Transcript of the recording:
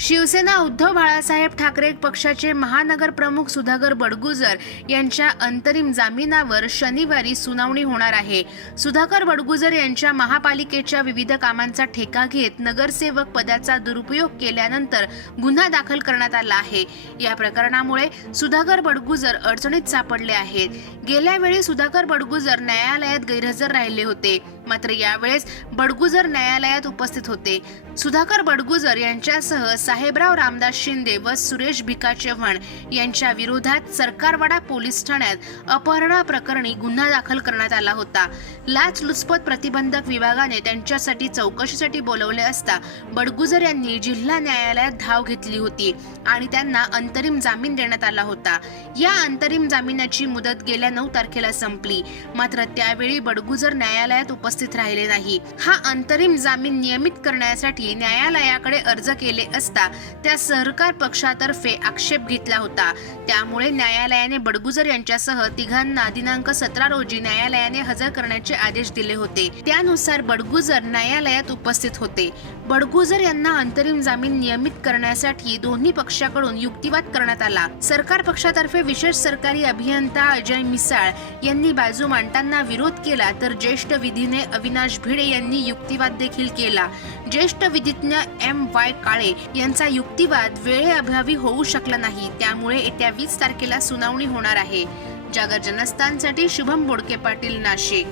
शिवसेना उद्धव बाळासाहेब ठाकरे पक्षाचे महानगर प्रमुख सुधाकर बडगुजर यांच्या अंतरिम जामिनावर शनिवारी सुनावणी होणार आहे. सुधाकर बडगुजर यांच्या महापालिकेच्या विविध कामांचा ठेका घेत नगरसेवक पदाचा दुरुपयोग केल्यानंतर गुन्हा दाखल करण्यात आला आहे. या प्रकरणामुळे सुधाकर बडगुजर अडचणीत सापडले आहेत. गेल्या वेळी सुधाकर बडगुजर न्यायालयात गैरहजर राहिले होते. मात्र यावेळेस बडगुजर न्यायालयात उपस्थित होते. सुधाकर बडगुजर यांच्यासह साहेबराव रामदास शिंदे व सुरेश भिका चव्हाण यांच्या विरोधात सरकारवाडा पोलीस ठाण्यात अपहरणा प्रकरणी गुन्हा दाखल करण्यात आला होता. लाचलुचपत प्रतिबंधक विभागाने त्यांच्यासाठी चौकशीसाठी बोलवले असता बडगुजर यांनी जिल्हा न्यायालयात धाव घेतली होती आणि त्यांना अंतरिम जामीन देण्यात आला होता. या अंतरिम जामिनाची मुदत गेल्या नऊ तारखेला संपली. मात्र त्यावेळी बडगुजर न्यायालयात उपस्थित राहिले नाही. हा अंतरिम जामीन नियमित करण्यासाठी न्यायालयाकडे अर्ज केले असता त्या सहकार पक्षातर्फे आक्षेप घेतला होता. त्यामुळे न्यायालयाने बडगुजर यांच्यासह तिघांना दिनांक सतरा रोजी न्यायालयाने हजर करण्याचे आदेश दिले होते. त्यानुसार बडगुजर न्यायालयात उपस्थित होते. बडगुजर यांना अंतरिम जामीन नियमित करण्यासाठी दोन्ही पक्षाकडून युक्तिवाद करण्यात आला. सरकार पक्षातर्फे विशेष सरकारी अभियंता अजय मिसाळ यांनी बाजू मांडताना विरोध केला तर ज्येष्ठ विधीने अविनाश भिडे यांनी युक्तिवाद देखील केला. ज्येष्ठ विधीज्ञ एम वाय काळे यांनी यांचा युक्तिवाद वेळेअभावी होऊ शकला नाही. त्यामुळे येत्या वीस तारखेला सुनावणी होणार आहे. जागर जनस्थानसाठी शुभम बोडके पाटील नाशिक.